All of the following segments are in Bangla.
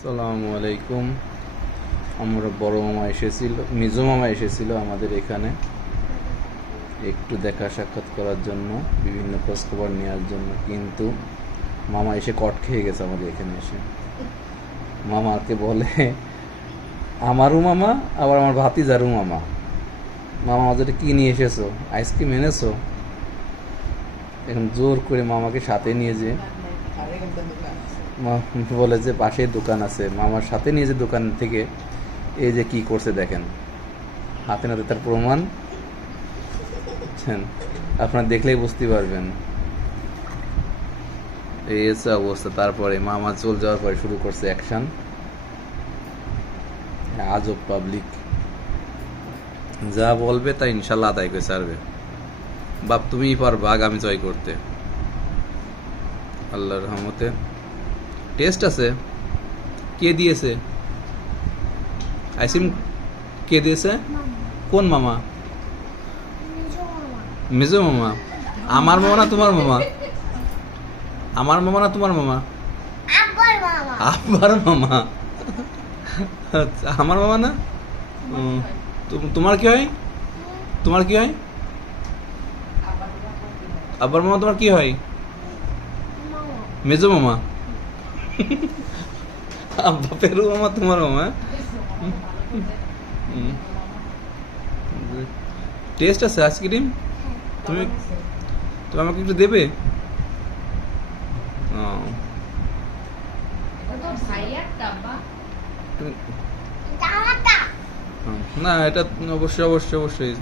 আসসালামু আলাইকুম। আমরা বড় মামা এসেছিল, মিজো মামা এসেছিল আমাদের এখানে একটু দেখা সাক্ষাৎ করার জন্য, বিভিন্ন খোঁজখবর নেওয়ার জন্য, কিন্তু মামা এসে কট খেয়ে গেছে আমাদের এখানে এসে। মামাকে বলে আমারও মামা, আবার আমার ভাতিজারও মামা। মামা আমাদের কি নিয়ে এসেছো? আইসক্রিম এনেছো? এখন জোর করে মামাকে সাথে নিয়ে যে বলে যে পাশেই দোকান আছে, মামার সাথে নিয়ে যে দোকান থেকে এই যে কি করছে দেখেন, হাতে নাতে তার প্রমাণ, বুঝছেন? আপনারা দেখলেই বুঝতে পারবেন এই হচ্ছে অবস্থা। তারপরে মামা চল যাওয়ার পরে শুরু করছে অ্যাকশন। আজব পাবলিক, যা বলবে তা ইনশাল্লাহ আদায় করে ছাড়বে। বাপ তুমিই পারবা আগামী জয় করতে, আল্লাহর রহমতে। টেস্ট আছে। কে দিয়েছে আইসক্রিম? কে দিয়েছে? কোন মামা? মেজো মামা। আমার মামা না তোমার মামা? আমার মামা না তোমার মামা? আব্বার মামা। আচ্ছা, আমার মামা না? তোমার কি হয়? তোমার কি হয়? আব্বার মামা তোমার কি হয়? মেজো মামা। আব্বা পেরু মামা তোমার মামা। টেস্ট আছে আইসক্রিম? তুমি তুমি আমাকে একটু দেবে? না, এটা অবশ্যই অবশ্যই অবশ্যই।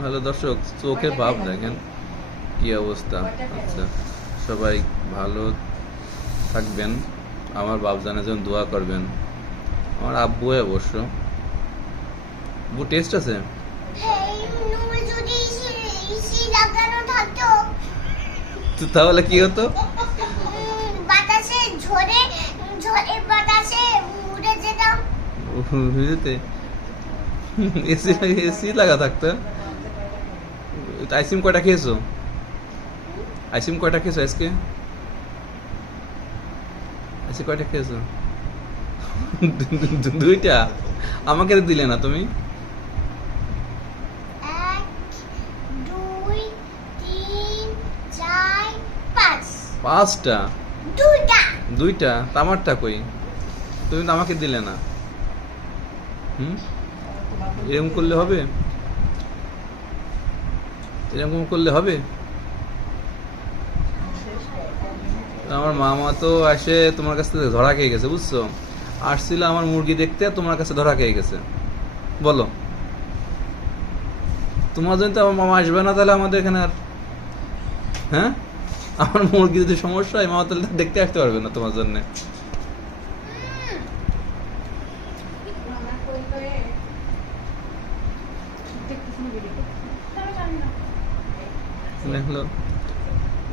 ভালো দর্শক, চোখের ভাব দেখেন কি অবস্থা। আচ্ছা, সবাই ভালো থাকবেন, আমার বাপজানের জন্য দোয়া করবেন, আমার আব্বু অবশ্য। টেস্ট আছে। তাহলে কি হতো? এসি লাগা থাকতো। আইসক্রিম কয়টা খেয়েছো? আইসক্রিম কয়টা খেয়েছো আজকে? আইসক্রিম কয়টা খেয়েছো? দুইটা। আমাকে দিলে না তুমি? পাঁচটা? দুইটা। আমারটা কই? তুমি তো আমাকে দিলে না। এরকম করলে হবে? এরকম করলে হবে? আমার মামা তো আসে তোমার কাছ থেকে ধরা খেয়ে গেছে, বুঝছো? আসছিল আমার মুরগি দেখতে, তোমার কাছে ধরা খেয়ে গেছে। বলো, তোমার জন্য তো আমার মামা আসবে না তাহলে আমাদের এখানে আর? হ্যাঁ, আমার মুরগি যদি সমস্যা হয়, মামা তাহলে দেখতে আসতে পারবে না তোমার জন্য।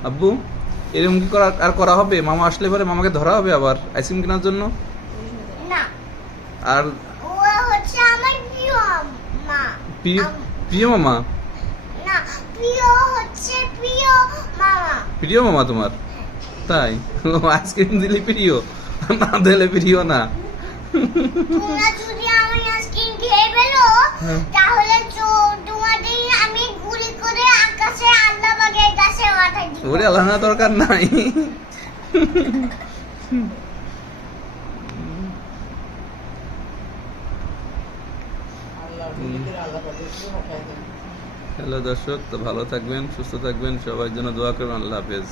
আব্বু, এরকম কি আর করা হবে? মামা আসলে পরে মামাকে ধরা হবে আবার আইসক্রিম কেনার জন্য? আর প্রিয় মামা? প্রিয় মামা তোমার? তাই? আইসক্রিম দিলে প্রিয়, না দিলে প্রিয় না। ওরে আল্লাহ, দরকার নাই। হ্যালো দর্শক, তো ভালো থাকবেন, সুস্থ থাকবেন, সবার জন্য দোয়া করবেন। আল্লাহ হাফেজ।